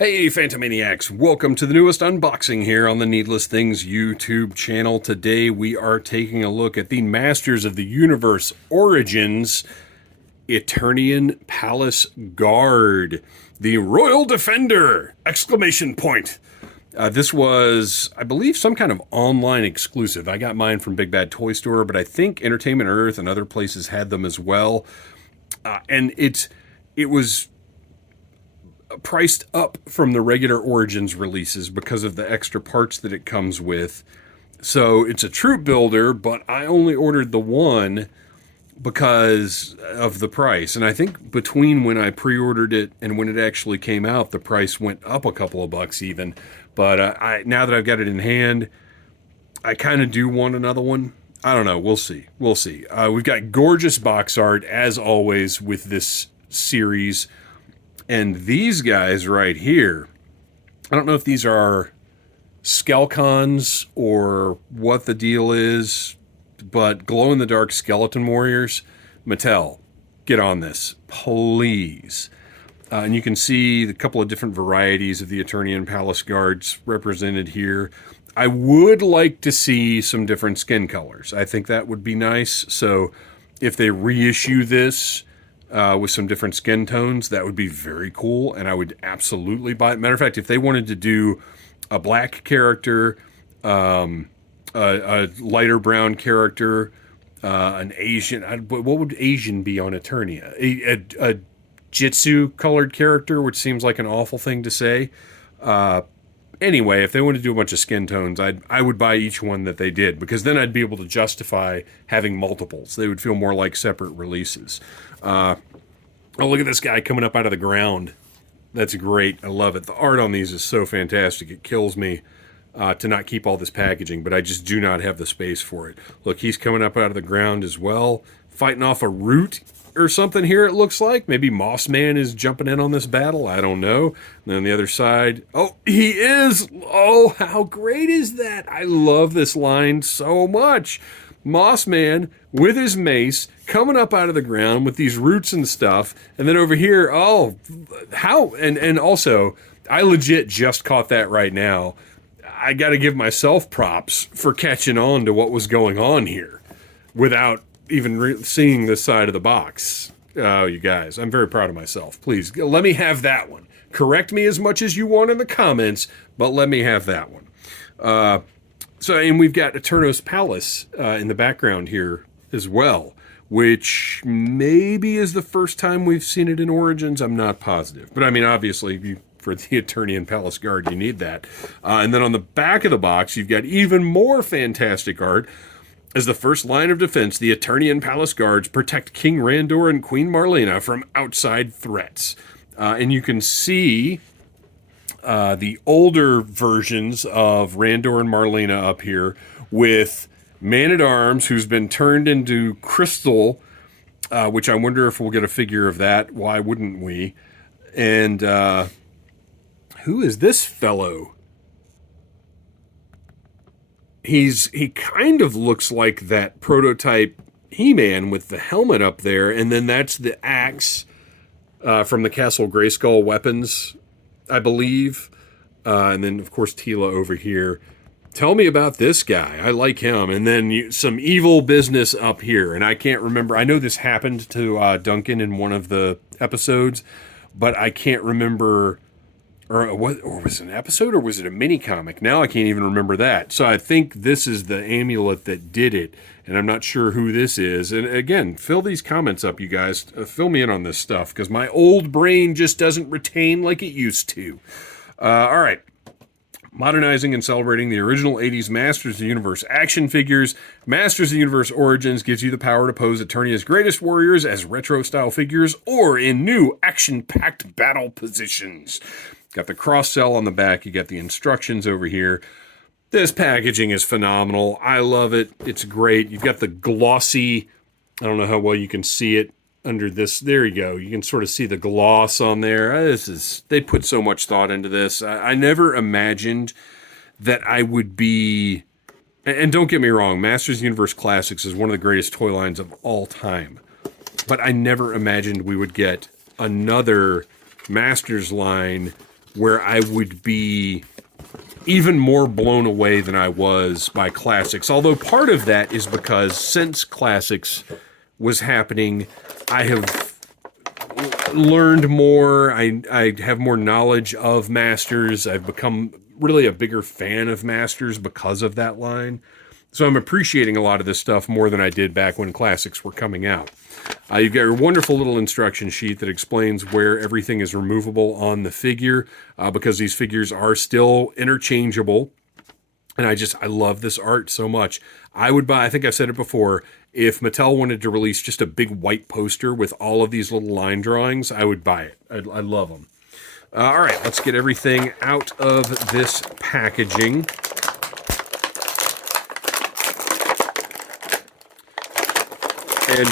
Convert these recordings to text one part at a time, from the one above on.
Hey Phantomaniacs, welcome to the newest unboxing here on the Needless Things YouTube channel. Today we are taking a look at the Masters of the Universe Origins Eternian Palace Guard, the Royal Defender! Exclamation point! This was, I believe, some kind of online exclusive. I got mine from Big Bad Toy Store, but I think Entertainment Earth and other places had them as well. And it was priced up from the regular Origins releases because of the extra parts that it comes with. So it's a troop builder, but I only ordered the one because of the price. And I think between when I pre-ordered it and when it actually came out, the price went up a couple of bucks even. But now that I've got it in hand, I kind of do want another one. I don't know. We'll see. We'll see. We've got gorgeous box art, as always, with this series. And these guys right here, I don't know if these are Skelcons or what the deal is, but glow-in-the-dark skeleton warriors. Mattel, get on this, please. And you can see a couple of different varieties of the Eternian Palace Guards represented here. I would like to see some different skin colors. I think that would be nice. So if they reissue this with some different skin tones, that would be very cool, and I would absolutely buy it. Matter of fact, if they wanted to do a black character, a lighter brown character, an Asian, what would Asian be on Eternia? A Jitsu-colored character, which seems like an awful thing to say. Anyway, if they want to do a bunch of skin tones, I would buy each one that they did, because then I'd be able to justify having multiples. They would feel more like separate releases. Oh, look at this guy coming up out of the ground. That's great. I love it. The art on these is so fantastic. It kills me to not keep all this packaging, but I just do not have the space for it. Look, he's coming up out of the ground as well, fighting off a root or something here, it looks like. Maybe Moss Man is jumping in on this battle. I don't know. And then on the other side, oh, he is. Oh, how great is that? I love this line so much. Moss Man with his mace coming up out of the ground with these roots and stuff. And then over here, oh, how? And also, I legit just caught that right now. I got to give myself props for catching on to what was going on here without even seeing this side of the box. Oh, you guys, I'm very proud of myself. Please, let me have that one. Correct me as much as you want in the comments, but let me have that one. And we've got Eternos Palace in the background here as well, which maybe is the first time we've seen it in Origins. I'm not positive. But I mean, obviously, for the Eternian Palace Guard, you need that. And then on the back of the box, you've got even more fantastic art. As the first line of defense, the Eternian Palace Guards protect King Randor and Queen Marlena from outside threats. And you can see the older versions of Randor and Marlena up here with Man-at-Arms, who's been turned into crystal, which I wonder if we'll get a figure of that. Why wouldn't we? And who is this fellow? He kind of looks like that prototype He-Man with the helmet up there, and then that's the axe from the Castle Grayskull weapons, I believe. And then, of course, Tila over here. Tell me about this guy. I like him. And then some evil business up here. And I can't remember. I know this happened to Duncan in one of the episodes, but I can't remember. Or was it an episode, or was it a mini-comic? Now I can't even remember that. So I think this is the amulet that did it, and I'm not sure who this is. And again, fill these comments up, you guys. Fill me in on this stuff, because my old brain just doesn't retain like it used to. All right. Modernizing and celebrating the original 80s Masters of the Universe action figures, Masters of the Universe Origins gives you the power to pose Eternia's greatest warriors as retro-style figures or in new action-packed battle positions. Got the cross-sell on the back. You got the instructions over here. This packaging is phenomenal. I love it. It's great. You've got the glossy, I don't know how well you can see it under this. There you go. You can sort of see the gloss on there. They put so much thought into this. I never imagined that I would be, and don't get me wrong, Masters of the Universe Classics is one of the greatest toy lines of all time. But I never imagined we would get another Masters line where I would be even more blown away than I was by Classics. Although part of that is because since Classics was happening, I have learned more. I have more knowledge of Masters. I've become really a bigger fan of Masters because of that line. So I'm appreciating a lot of this stuff more than I did back when Classics were coming out. You've got your wonderful little instruction sheet that explains where everything is removable on the figure, because these figures are still interchangeable. And I love this art so much. I would buy, I think I've said it before, if Mattel wanted to release just a big white poster with all of these little line drawings, I would buy it. I love them. All right, let's get everything out of this packaging. And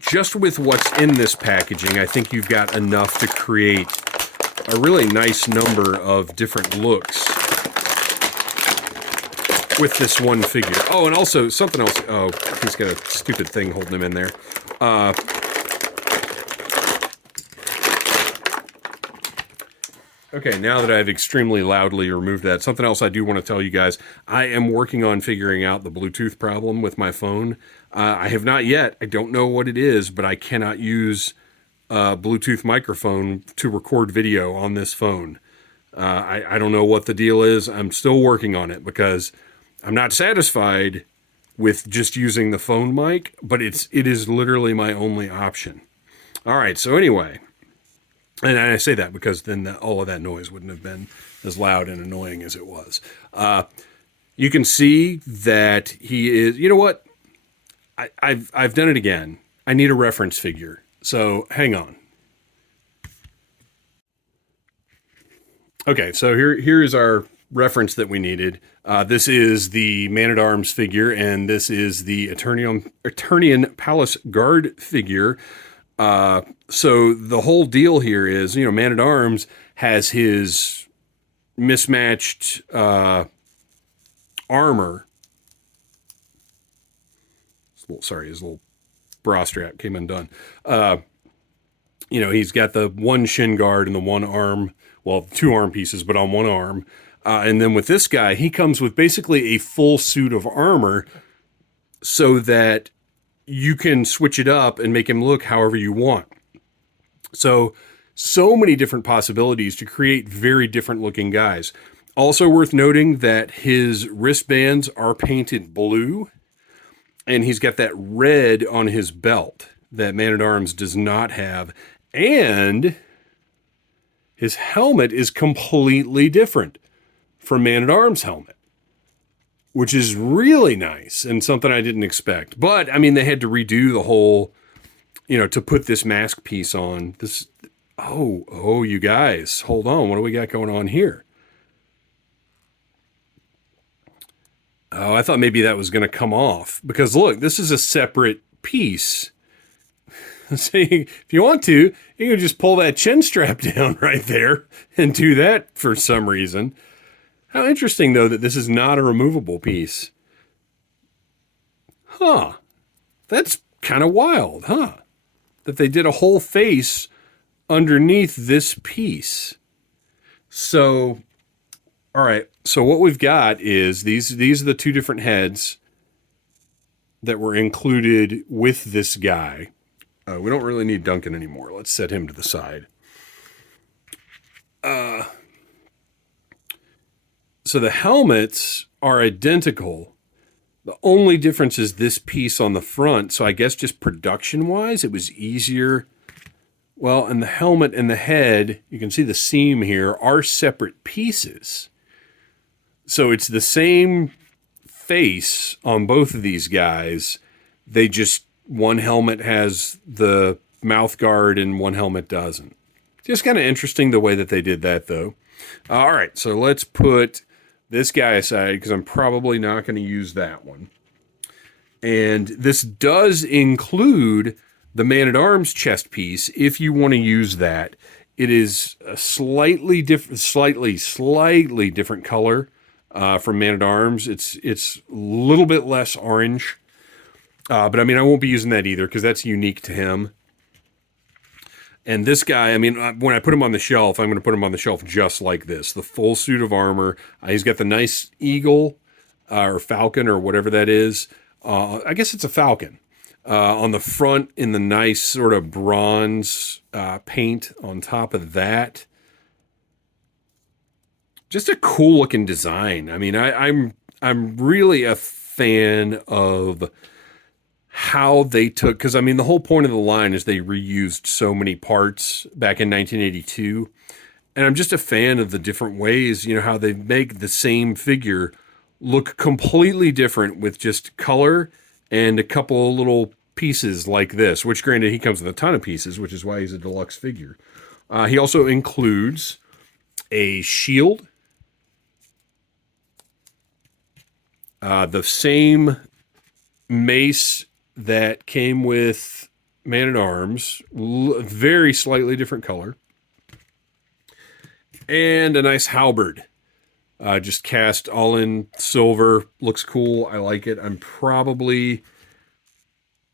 just with what's in this packaging, I think you've got enough to create a really nice number of different looks with this one figure. Oh, and also something else. Oh, he's got a stupid thing holding him in there. Okay, now that I've extremely loudly removed that, something else I do want to tell you guys. I am working on figuring out the Bluetooth problem with my phone. I have not yet. I don't know what it is, but I cannot use Bluetooth microphone to record video on this phone. I don't know what the deal is. I'm still working on it because I'm not satisfied with just using the phone mic, but it is literally my only option. All right, so anyway, and I say that because then all of that noise wouldn't have been as loud and annoying as it was. You can see that he is, you know what? I've done it again. I need a reference figure. So hang on. Okay, so here is our reference that we needed. This is the Man-at-Arms figure, and this is the Eternian Palace Guard figure. So the whole deal here is, Man-at-Arms has his mismatched armor. His little bra strap came undone. He's got the one shin guard and the one arm, well, two arm pieces, but on one arm. And then with this guy, he comes with basically a full suit of armor so that you can switch it up and make him look however you want. So many different possibilities to create very different looking guys. Also worth noting that his wristbands are painted blue, and he's got that red on his belt that Man-at-Arms does not have. And his helmet is completely different from Man-at-Arms' helmet, which is really nice and something I didn't expect. But, I mean, they had to redo the whole, to put this mask piece on. Oh, you guys, hold on. What do we got going on here? Oh, I thought maybe that was going to come off. Because, look, this is a separate piece. So if you want to, you can just pull that chin strap down right there and do that for some reason. How interesting, though, that this is not a removable piece. Huh. That's kind of wild, huh? That they did a whole face underneath this piece. So, all right. So what we've got is these are the two different heads that were included with this guy. We don't really need Duncan anymore. Let's set him to the side. So the helmets are identical. The only difference is this piece on the front. So I guess just production-wise, it was easier. Well, and the helmet and the head, you can see the seam here, are separate pieces. So it's the same face on both of these guys. They just, one helmet has the mouth guard and one helmet doesn't. Just kind of interesting the way that they did that, though. All right, so let's put this guy aside because I'm probably not going to use that one. And this does include the Man-at-Arms chest piece if you want to use that. It is a slightly different color from Man-at-Arms. It's a little bit less orange. But I mean, I won't be using that either because that's unique to him. And this guy, I mean, when I put him on the shelf, I'm going to put him on the shelf just like this. The full suit of armor. He's got the nice eagle or falcon or whatever that is. I guess it's a falcon. On the front in the nice sort of bronze paint on top of that. Just a cool looking design. I mean, I'm really a fan of how they took, because I mean the whole point of the line is they reused so many parts back in 1982, and I'm just a fan of the different ways, you know, how they make the same figure look completely different with just color and a couple little pieces like this, which granted he comes with a ton of pieces, which is why he's a deluxe figure. He also includes a shield, the same mace that came with Man-at-Arms, very slightly different color, and a nice halberd, just cast all in silver. Looks cool. I like it. I'm probably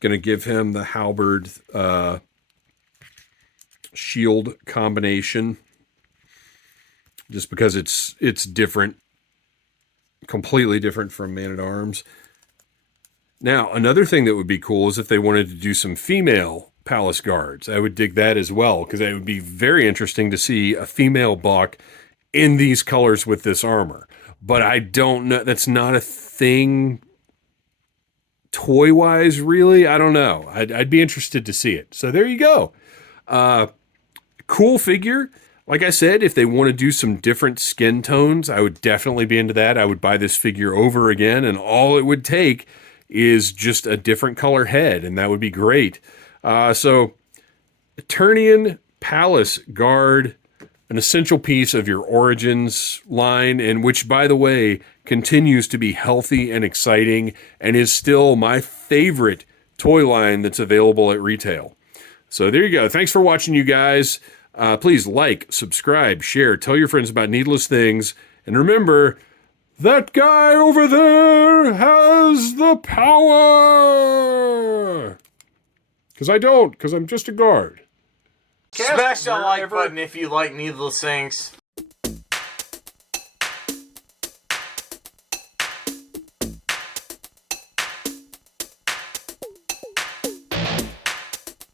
gonna give him the halberd shield combination, just because it's different, completely different from Man-at-Arms. Now, another thing that would be cool is if they wanted to do some female palace guards. I would dig that as well, because it would be very interesting to see a female buck in these colors with this armor. But I don't know. That's not a thing toy-wise, really. I don't know. I'd be interested to see it. So there you go. Cool figure. Like I said, if they want to do some different skin tones, I would definitely be into that. I would buy this figure over again, and all it would take is just a different color head, and that would be great. So, Eternian Palace Guard, an essential piece of your Origins line, and which, by the way, continues to be healthy and exciting, and is still my favorite toy line that's available at retail. So there you go. Thanks for watching, you guys. Please like, subscribe, share, tell your friends about Needless Things, and remember, that guy over there has the power! Because I don't, because I'm just a guard. Smash that like button if you like Needless Things.